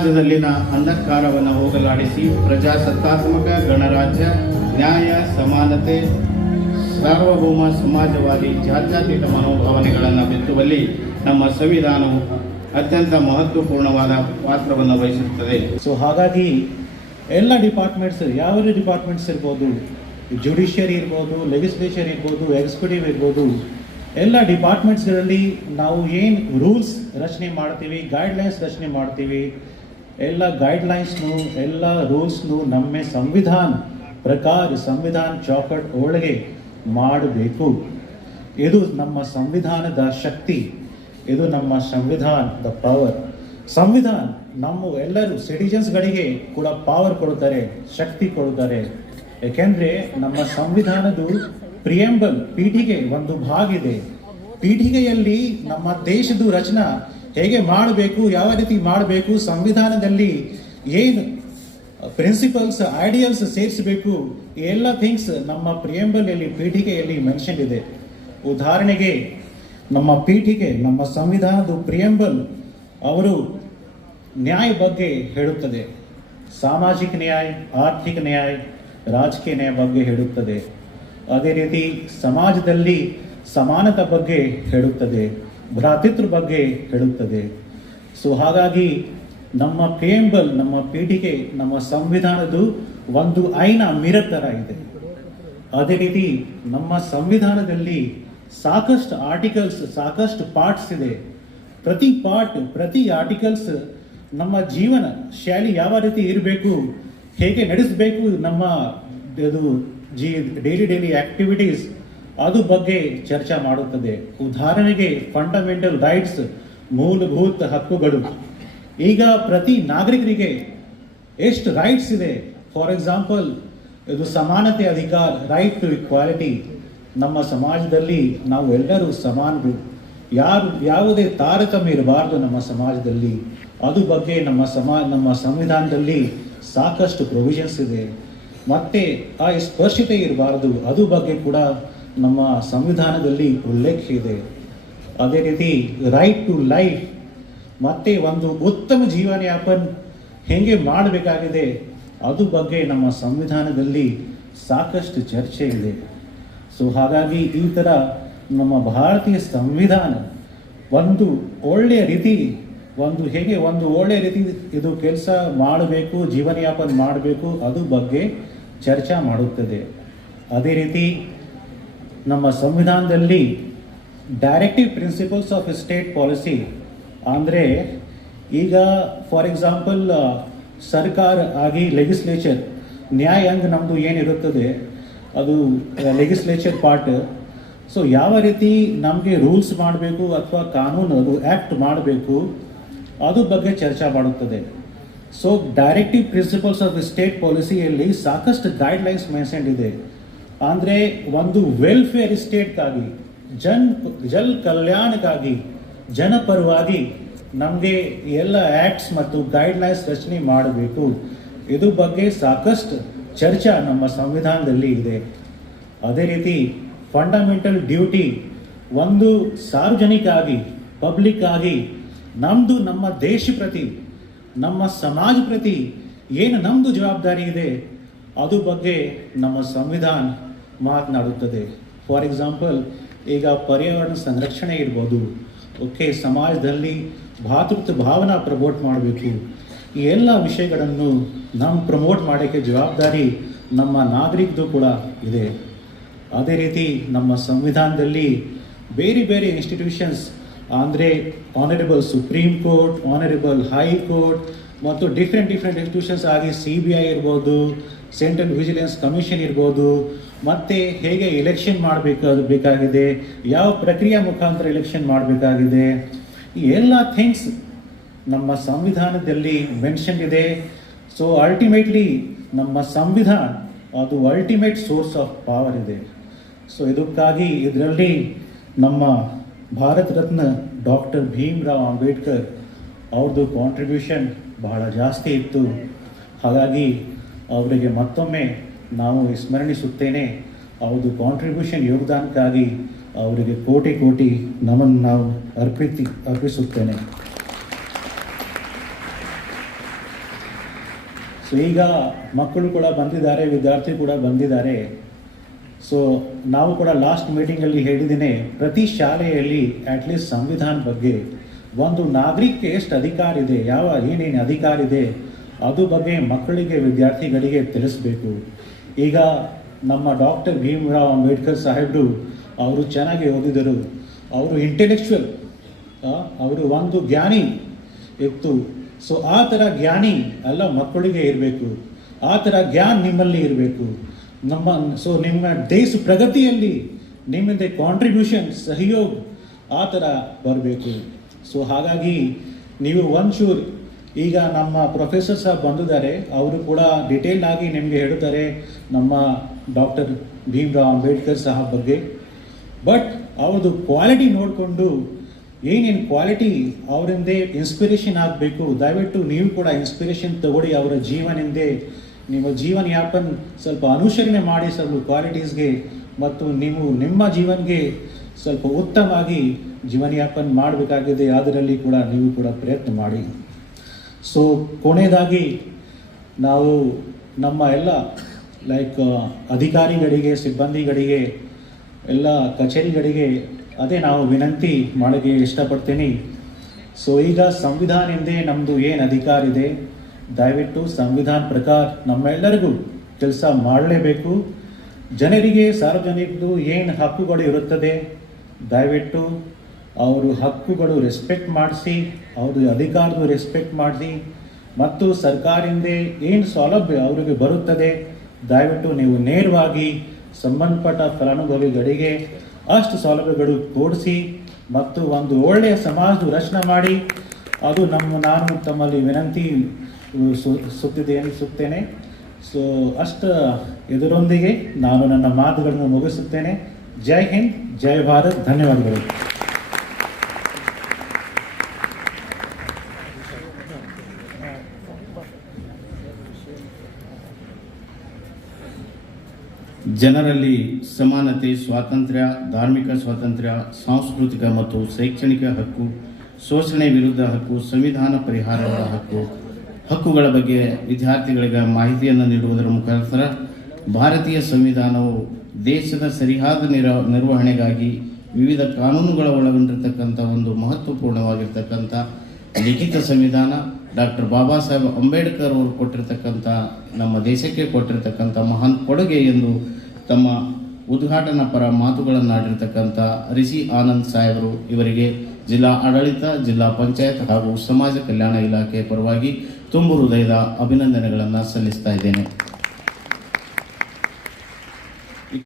ಸಮಾಜದಲ್ಲಿನ ಅಂಧಕಾರವನ್ನು ಹೋಗಲಾಡಿಸಿ ಪ್ರಜಾಸತ್ತಾತ್ಮಕ ಗಣರಾಜ್ಯ, ನ್ಯಾಯ, ಸಮಾನತೆ, ಸಾರ್ವಭೌಮ ಸಮಾಜವಾದಿ ಜಾತ್ಯತೀತ ಮನೋಭಾವನೆಗಳನ್ನು ಬಿತ್ತುವಲ್ಲಿ ನಮ್ಮ ಸಂವಿಧಾನವು ಅತ್ಯಂತ ಮಹತ್ವಪೂರ್ಣವಾದ ಪಾತ್ರವನ್ನು ವಹಿಸುತ್ತದೆ. ಸೊ ಹಾಗಾಗಿ ಎಲ್ಲ ಡಿಪಾರ್ಟ್ಮೆಂಟ್ಸ್, ಯಾವ ಡಿಪಾರ್ಟ್ಮೆಂಟ್ಸ್ ಇರ್ಬೋದು ಜುಡಿಷಿಯರಿ ಇರ್ಬೋದು ಲೆಗಿಸ್ಲೇಚರ್ ಇರ್ಬೋದು ಎಕ್ಸಿಕ್ಯೂಟಿವ್ ಇರ್ಬೋದು, ಎಲ್ಲ ಡಿಪಾರ್ಟ್ಮೆಂಟ್ಸ್ಗಳಲ್ಲಿ ನಾವು ಏನು ರೂಲ್ಸ್ ರಚನೆ ಮಾಡ್ತೀವಿ ಗೈಡ್ಲೈನ್ಸ್ ರಚನೆ ಮಾಡ್ತೀವಿ ಎಲ್ಲ ಗೈಡ್ಲೈನ್ಸ್ನು ಎಲ್ಲ ರೂಲ್ಸ್ನು ನಮ್ಮ ಸಂವಿಧಾನ ಪ್ರಕಾರ ಸಂವಿಧಾನ ಚೌಕಟ್ ಒಳಗೆ ಮಾಡಬೇಕು. ಇದು ನಮ್ಮ ಸಂವಿಧಾನದ ಶಕ್ತಿ. ಇದು ನಮ್ಮ ಸಂವಿಧಾನದ ಪವರ್ ಸಂವಿಧಾನ ನಮ್ಮ ಎಲ್ಲರೂ ಸಿಟಿಜನ್ಸ್ಗಳಿಗೆ ಕೂಡ ಪವರ್ ಕೊಡುತ್ತಾರೆ, ಶಕ್ತಿ ಕೊಡುತ್ತಾರೆ. ಏಕೆಂದರೆ ನಮ್ಮ ಸಂವಿಧಾನದ ಪ್ರಿಯಂಬಲ್ ಪೀಠಿಗೆ ಒಂದು ಭಾಗ ಇದೆ. ಪೀಠಿಗೆಯಲ್ಲಿ ನಮ್ಮ ದೇಶದ ರಚನಾ ಹೇಗೆ ಮಾಡಬೇಕು, ಯಾವ ರೀತಿ ಮಾಡಬೇಕು, ಸಂವಿಧಾನದಲ್ಲಿ ಏನು ಪ್ರಿನ್ಸಿಪಲ್ಸ್ ಐಡಿಯಲ್ಸ್ ಸೇರಿಸಬೇಕು ಎಲ್ಲ ಥಿಂಗ್ಸ್ ನಮ್ಮ ಪ್ರಿಯಂಬಲಲ್ಲಿ ಪೀಠಿಕೆಯಲ್ಲಿ ಮೆನ್ಷನ್ ಇದೆ. ಉದಾಹರಣೆಗೆ, ನಮ್ಮ ಪೀಠಿಕೆ, ನಮ್ಮ ಸಂವಿಧಾನದ ಪ್ರಿಯಂಬಲ್ ಅವರು ನ್ಯಾಯ ಬಗ್ಗೆ ಹೇಳುತ್ತದೆ. ಸಾಮಾಜಿಕ ನ್ಯಾಯ, ಆರ್ಥಿಕ ನ್ಯಾಯ, ರಾಜಕೀಯ ನ್ಯಾಯ ಬಗ್ಗೆ ಹೇಳುತ್ತದೆ. ಅದೇ ರೀತಿ ಸಮಾಜದಲ್ಲಿ ಸಮಾನತೆ ಬಗ್ಗೆ ಹೇಳುತ್ತದೆ. ಭ್ರಾತೃತ್ವ ಬಗ್ಗೆ ಹೇಳುತ್ತದೆ. ಸೊ ಹಾಗಾಗಿ ನಮ್ಮ ಪೇಂಬಲ್ ನಮ್ಮ ಪೀಠಿಕೆ ನಮ್ಮ ಸಂವಿಧಾನದ ಒಂದು ಐನ ಮಿರರ್ ಇದೆ. ಅದೇ ರೀತಿ ನಮ್ಮ ಸಂವಿಧಾನದಲ್ಲಿ ಸಾಕಷ್ಟು ಆರ್ಟಿಕಲ್ಸ್ ಸಾಕಷ್ಟು ಪಾರ್ಟ್ಸ್ ಇದೆ. ಪ್ರತಿ ಪಾರ್ಟ್ ಪ್ರತಿ ಆರ್ಟಿಕಲ್ಸ್ ನಮ್ಮ ಜೀವನ ಶೈಲಿ ಯಾವ ರೀತಿ ಇರಬೇಕು, ಹೇಗೆ ನಡೆಸಬೇಕು, ನಮ್ಮ ಇದು ಡೈಲಿ ಡೈಲಿ ಆಕ್ಟಿವಿಟೀಸ್ ಅದು ಬಗ್ಗೆ ಚರ್ಚೆ ಮಾಡುತ್ತದೆ. ಉದಾಹರಣೆಗೆ ಫಂಡಮೆಂಟಲ್ ರೈಟ್ಸ್ ಮೂಲಭೂತ ಹಕ್ಕುಗಳು. ಈಗ ಪ್ರತಿ ನಾಗರಿಕರಿಗೆ ಎಷ್ಟು ರೈಟ್ಸ್ ಇದೆ? ಫಾರ್ ಎಕ್ಸಾಂಪಲ್ ಇದು ಸಮಾನತೆ ಅಧಿಕಾರ ರೈಟ್ ಟು ಇಕ್ವಾಲಿಟಿ ನಮ್ಮ ಸಮಾಜದಲ್ಲಿ ನಾವು ಎಲ್ಲರೂ ಸಮಾನರು. ಯಾರು, ಯಾವುದೇ ತಾರತಮ್ಯ ಇರಬಾರ್ದು ನಮ್ಮ ಸಮಾಜದಲ್ಲಿ. ಅದು ಬಗ್ಗೆ ನಮ್ಮ ಸಮಾ, ನಮ್ಮ ಸಂವಿಧಾನದಲ್ಲಿ ಸಾಕಷ್ಟು ಪ್ರೊವಿಷನ್ಸ್ ಇದೆ. ಮತ್ತೆ ಆ ಸ್ಪರ್ಶತೆ ಇರಬಾರ್ದು. ಅದು ಬಗ್ಗೆ ಕೂಡ ನಮ್ಮ ಸಂವಿಧಾನದಲ್ಲಿ ಉಲ್ಲೇಖ ಇದೆ. ಅದೇ ರೀತಿ ರೈಟ್ ಟು ಲೈಫ್ ಮತ್ತೆ ಒಂದು ಉತ್ತಮ ಜೀವನಯಾಪನ್ ಹೇಗೆ ಮಾಡಬೇಕಾಗಿದೆ, ಅದು ಬಗ್ಗೆ ನಮ್ಮ ಸಂವಿಧಾನದಲ್ಲಿ ಸಾಕಷ್ಟು ಚರ್ಚೆ ಇದೆ. ಸೊ ಹಾಗಾಗಿ ಈ ಥರ ನಮ್ಮ ಭಾರತೀಯ ಸಂವಿಧಾನ ಒಂದು ಒಳ್ಳೆಯ ರೀತಿ, ಒಂದು ಹೇಗೆ ಒಂದು ಒಳ್ಳೆಯ ರೀತಿ ಇದು ಕೆಲಸ ಮಾಡಬೇಕು, ಜೀವನಯಾಪನ ಮಾಡಬೇಕು, ಅದು ಬಗ್ಗೆ ಚರ್ಚೆ ಮಾಡುತ್ತದೆ. ಅದೇ ರೀತಿ ನಮ್ಮ ಸಂವಿಧಾನದಲ್ಲಿ directive principles of state policy ಅಂದರೆ ಈಗ ಫಾರ್ ಎಕ್ಸಾಂಪಲ್ ಸರ್ಕಾರ ಆಗಿ ಲೆಗಿಸ್ಲೇಚರ್ ನ್ಯಾಯಾಂಗ ನಮ್ಮದು ಏನಿರುತ್ತದೆ, ಅದು ಲೆಗಿಸ್ಲೇಚರ್ ಪಾರ್ಟ್ ಸೊ ಯಾವ ರೀತಿ ನಮಗೆ ರೂಲ್ಸ್ ಮಾಡಬೇಕು ಅಥವಾ ಕಾನೂನು ಅದು ಆ್ಯಕ್ಟ್ ಮಾಡಬೇಕು, ಅದು ಬಗ್ಗೆ ಚರ್ಚೆ ಮಾಡುತ್ತದೆ. So directive principles of state ಪಾಲಿಸಿಯಲ್ಲಿ ಸಾಕಷ್ಟು ಗೈಡ್ಲೈನ್ಸ್ ಮೆನ್ಷನ್ ಇದೆ. ಅಂದರೆ ಒಂದು ವೆಲ್ಫೇರ್ ಸ್ಟೇಟ್ಗಾಗಿ ಜನ್, ಜಲ್ ಕಲ್ಯಾಣಕ್ಕಾಗಿ, ಜನಪರವಾಗಿ ನಮಗೆ ಎಲ್ಲ ಆ್ಯಕ್ಟ್ಸ್ ಮತ್ತು ಗೈಡ್ಲೈನ್ಸ್ ರಚನೆ ಮಾಡಬೇಕು. ಇದು ಬಗ್ಗೆ ಸಾಕಷ್ಟು ಚರ್ಚೆ ನಮ್ಮ ಸಂವಿಧಾನದಲ್ಲಿ ಇದೆ. ಅದೇ ರೀತಿ ಫಂಡಮೆಂಟಲ್ ಡ್ಯೂಟಿ ಒಂದು ಸಾರ್ವಜನಿಕ ಆಗಿ ಪಬ್ಲಿಕ್ ಆಗಿ ನಮ್ಮದು ನಮ್ಮ ದೇಶ ಪ್ರತಿ, ನಮ್ಮ ಸಮಾಜ ಪ್ರತಿ ಏನು ನಮ್ಮದು ಜವಾಬ್ದಾರಿ ಇದೆ, ಅದು ಬಗ್ಗೆ ನಮ್ಮ ಸಂವಿಧಾನ ಮಾತನಾಡುತ್ತದೆ. ಫಾರ್ ಎಕ್ಸಾಂಪಲ್ ಈಗ ಪರ್ಯಾವರಣ ಸಂರಕ್ಷಣೆ ಇರ್ಬೋದು. ಓಕೆ ಸಮಾಜದಲ್ಲಿ ಭಾತೃತ್ವ ಭಾವನಾ ಪ್ರಮೋಟ್ ಮಾಡಬೇಕು. ಈ ಎಲ್ಲ ವಿಷಯಗಳನ್ನು ನಮ್ಮ ಪ್ರಮೋಟ್ ಮಾಡೋಕ್ಕೆ ಜವಾಬ್ದಾರಿ ನಮ್ಮ ನಾಗರಿಕದು ಕೂಡ ಇದೆ. ಅದೇ ರೀತಿ ನಮ್ಮ ಸಂವಿಧಾನದಲ್ಲಿ ಬೇರೆ ಬೇರೆ ಇನ್ಸ್ಟಿಟ್ಯೂಷನ್ಸ್ ಅಂದರೆ honourable supreme court honourable high court ಮತ್ತು ಡಿಫ್ರೆಂಟ್ ಡಿಫ್ರೆಂಟ್ ಇನ್ಸ್ಟಿಟ್ಯೂಷನ್ಸ್ ಆಗಿ ಸಿ ಬಿ ಐ ಇರ್ಬೋದು ಸೆಂಟ್ರಲ್ ವಿಜಿಲೆನ್ಸ್ ಕಮಿಷನ್ ಇರ್ಬೋದು ಮತ್ತು ಹೇಗೆ ಎಲೆಕ್ಷನ್ ಮಾಡಬೇಕಾದ, ಬೇಕಾಗಿದೆ? ಯಾವ ಪ್ರಕ್ರಿಯೆ ಮುಖಾಂತರ ಎಲೆಕ್ಷನ್ ಮಾಡಬೇಕಾಗಿದೆ? ಈ ಎಲ್ಲ ಥಿಂಗ್ಸ್ ನಮ್ಮ ಸಂವಿಧಾನದಲ್ಲಿ ಮೆನ್ಷನ್ ಇದೆ. ಸೊ ಅಲ್ಟಿಮೇಟ್ಲಿ ನಮ್ಮ ಸಂವಿಧಾನ ಅದು ಅಲ್ಟಿಮೇಟ್ ಸೋರ್ಸ್ ಆಫ್ ಪವರ್ ಇದೆ. ಸೊ ಇದಕ್ಕಾಗಿ ಇದರಲ್ಲಿ ನಮ್ಮ ಭಾರತ ರತ್ನ ಡಾಕ್ಟರ್ ಭೀಮ್ರಾವ್ ಅಂಬೇಡ್ಕರ್ ಅವ್ರದ್ದು ಕಾಂಟ್ರಿಬ್ಯೂಷನ್ ಬಹಳ ಜಾಸ್ತಿ ಇತ್ತು. ಹಾಗಾಗಿ ಅವರಿಗೆ ಮತ್ತೊಮ್ಮೆ ನಾವು ಸ್ಮರಣಿಸುತ್ತೇನೆ. ಅವ್ರದ್ದು ಕಾಂಟ್ರಿಬ್ಯೂಷನ್ ಯೋಗದಾನಕ್ಕಾಗಿ ಅವರಿಗೆ ಕೋಟಿ ಕೋಟಿ ನಮನ್ ನಾವು ಅರ್ಪಿತಿ, ಅರ್ಪಿಸುತ್ತೇನೆ. ಸೊ ಈಗ ಮಕ್ಕಳು ಕೂಡ ಬಂದಿದ್ದಾರೆ, ವಿದ್ಯಾರ್ಥಿ ಕೂಡ ಬಂದಿದ್ದಾರೆ. ಸೊ ನಾವು ಕೂಡ ಲಾಸ್ಟ್ ಮೀಟಿಂಗಲ್ಲಿ ಹೇಳಿದ್ದೀನಿ, ಪ್ರತಿ ಶಾಲೆಯಲ್ಲಿ ಅಟ್ಲೀಸ್ಟ್ ಸಂವಿಧಾನ ಬಗ್ಗೆ. ಒಂದು ನಾಗರಿಕ ಎಷ್ಟು ಅಧಿಕಾರ ಇದೆ, ಯಾವ ಏನೇನು ಅಧಿಕಾರ ಇದೆ, ಅದು ಬಗ್ಗೆ ಮಕ್ಕಳಿಗೆ, ವಿದ್ಯಾರ್ಥಿಗಳಿಗೆ ತಿಳಿಸ್ಬೇಕು. ಈಗ ನಮ್ಮ ಡಾಕ್ಟರ್ ಭೀಮರಾವ್ ಅಂಬೇಡ್ಕರ್ ಸಾಹೇಬರು ಅವರು ಚೆನ್ನಾಗಿ ಓದಿದರು. ಅವರು ಇಂಟೆಲೆಕ್ಚುಯಲ್ ಅವರು ಒಂದು ಜ್ಞಾನಿ ಇತ್ತು. ಸೊ ಆ ಥರ ಜ್ಞಾನಿ ಎಲ್ಲ ಮಕ್ಕಳಿಗೆ ಇರಬೇಕು. ಆ ಥರ ಜ್ಞಾನ ನಿಮ್ಮಲ್ಲಿ ಇರಬೇಕು. ನಮ್ಮ ಸೊ ನಿಮ್ಮ ದೇಶ ಪ್ರಗತಿಯಲ್ಲಿ ನಿಮ್ಮಿಂದ ಕಾಂಟ್ರಿಬ್ಯೂಷನ್ ಸಹಯೋಗ ಆ ಥರ ಬರಬೇಕು. ಸೊ ಹಾಗಾಗಿ ನೀವು ಒಂಚೂರು ಈಗ ನಮ್ಮ ಪ್ರೊಫೆಸರ್ ಸಹ ಬಂದಿದ್ದಾರೆ. ಅವರು ಕೂಡ ಡಿಟೇಲ್ ಆಗಿ ನಿಮಗೆ ಹೇಳುತ್ತಾರೆ ನಮ್ಮ ಡಾಕ್ಟರ್ ಭೀಮ್ರಾವ್ ಅಂಬೇಡ್ಕರ್ ಸಹ ಬಗ್ಗೆ. ಬಟ್ ಅವ್ರದ್ದು ಕ್ವಾಲಿಟಿ ನೋಡಿಕೊಂಡು ಏನೇನು ಕ್ವಾಲಿಟಿ ಅವರಿಂದೇ ಇನ್ಸ್ಪಿರೇಷನ್ ಆಗಬೇಕು, ದಯವಿಟ್ಟು ನೀವು ಕೂಡ ಇನ್ಸ್ಪಿರೇಷನ್ ತಗೊಳ್ಳಿ ಅವರ ಜೀವನಿಂದೆ. ನಿಮ್ಮ ಜೀವನ ಯಾಪನ್ ಸ್ವಲ್ಪ ಅನುಸರಣೆ ಮಾಡಿ ಸ್ವಲ್ಪ ಕ್ವಾಲಿಟೀಸ್ಗೆ ಮತ್ತು ನೀವು ನಿಮ್ಮ ಜೀವನ್ಗೆ ಸ್ವಲ್ಪ ಉತ್ತಮವಾಗಿ ಜೀವನಯಾಪನ್ ಮಾಡಬೇಕಾಗಿದೆ. ಅದರಲ್ಲಿ ಕೂಡ ನೀವು ಕೂಡ ಪ್ರಯತ್ನ ಮಾಡಿ. ಸೊ ಕೊನೆಯದಾಗಿ ನಾವು ನಮ್ಮ ಎಲ್ಲ ಲೈಕ್ ಅಧಿಕಾರಿಗಳಿಗೆ, ಸಿಬ್ಬಂದಿಗಳಿಗೆ, ಎಲ್ಲ ಕಚೇರಿಗಳಿಗೆ ಅದೇ ನಾವು ವಿನಂತಿ ಮಾಡೋಕ್ಕೆ ಇಷ್ಟಪಡ್ತೀನಿ. ಸೊ ಈಗ ಸಂವಿಧಾನ ಎಂದೇ ನಮ್ಮದು ಏನು ಅಧಿಕಾರ ಇದೆ, ದಯವಿಟ್ಟು ಸಂವಿಧಾನ ಪ್ರಕಾರ ನಮ್ಮೆಲ್ಲರಿಗೂ ಕೆಲಸ ಮಾಡಲೇಬೇಕು. ಜನರಿಗೆ ಸಾರ್ವಜನಿಕರು ಏನು ಹಕ್ಕುಗಳು ಇರುತ್ತದೆ, ದಯವಿಟ್ಟು ಅವರು ಹಕ್ಕುಗಳು ರೆಸ್ಪೆಕ್ಟ್ ಮಾಡಿಸಿ ಅವ್ರ ಅಧಿಕಾರದ ರೆಸ್ಪೆಕ್ಟ್ ಮಾಡಿಸಿ, ಮತ್ತು ಸರ್ಕಾರದಿಂದ ಏನು ಸೌಲಭ್ಯ ಅವರಿಗೆ ಬರುತ್ತದೆ, ದಯವಿಟ್ಟು ನೀವು ನೇರವಾಗಿ ಸಂಬಂಧಪಟ್ಟ ಫಲಾನುಭವಿಗಳಿಗೆ ಅಷ್ಟು ಸೌಲಭ್ಯಗಳು ಕೊಡಿಸಿ, ಮತ್ತು ಒಂದು ಒಳ್ಳೆಯ ಸಮಾಜದ ರಚನೆ ಮಾಡಿ, ಅದು ನಮ್ಮ, ನಾನು ತಮ್ಮಲ್ಲಿ ವಿನಂತಿ ಸುತ್ತಿದೆ ಅನಿಸುತ್ತೇನೆ ಸೊ ಅಷ್ಟು ಇದರೊಂದಿಗೆ ನಾನು ನನ್ನ ಮಾತುಗಳನ್ನು ಮುಗಿಸುತ್ತೇನೆ. ಜೈ ಹಿಂದ್, ಜೈ ಭಾರತ್, ಧನ್ಯವಾದಗಳು. ಜನರಲ್ಲಿ ಸಮಾನತೆ, ಸ್ವಾತಂತ್ರ್ಯ, ಧಾರ್ಮಿಕ ಸ್ವಾತಂತ್ರ್ಯ, ಸಾಂಸ್ಕೃತಿಕ ಮತ್ತು ಶೈಕ್ಷಣಿಕ ಹಕ್ಕು, ಶೋಷಣೆ ವಿರುದ್ಧ ಹಕ್ಕು, ಸಂವಿಧಾನ ಪರಿಹಾರಗಳ ಹಕ್ಕು, ಹಕ್ಕುಗಳ ಬಗ್ಗೆ ವಿದ್ಯಾರ್ಥಿಗಳಿಗೆ ಮಾಹಿತಿಯನ್ನು ನೀಡುವುದರ ಮುಖಾಂತರ ಭಾರತೀಯ ಸಂವಿಧಾನವು ದೇಶದ ಸರಿಯಾದ ನಿರ ನಿರ್ವಹಣೆಗಾಗಿ ವಿವಿಧ ಕಾನೂನುಗಳ ಒಳಗೊಂಡಿರ್ತಕ್ಕಂಥ ಒಂದು ಮಹತ್ವಪೂರ್ಣವಾಗಿರ್ತಕ್ಕಂಥ ಲಿಖಿತ ಸಂವಿಧಾನ. ಡಾಕ್ಟರ್ ಬಾಬಾ ಸಾಹೇಬ್ ಅಂಬೇಡ್ಕರ್ ಅವರು ಕೊಟ್ಟಿರ್ತಕ್ಕಂಥ, ನಮ್ಮ ದೇಶಕ್ಕೆ ಕೊಟ್ಟಿರ್ತಕ್ಕಂಥ ಮಹಾನ್ ಕೊಡುಗೆ ಎಂದು ತಮ್ಮ ಉದ್ಘಾಟನಾ ಪರ ಮಾತುಗಳನ್ನಾಡಿರ್ತಕ್ಕಂಥ ರಿಷಿ ಆನಂದ್ ಸಾಹೇಬರು ಇವರಿಗೆ ಜಿಲ್ಲಾ ಆಡಳಿತ, ಜಿಲ್ಲಾ ಪಂಚಾಯತ್ ಹಾಗೂ ಸಮಾಜ ಕಲ್ಯಾಣ ಇಲಾಖೆ ಪರವಾಗಿ ತುಂಬು ಹೃದಯದ ಅಭಿನಂದನೆಗಳನ್ನು ಸಲ್ಲಿಸ್ತಾ ಇದ್ದೇನೆ.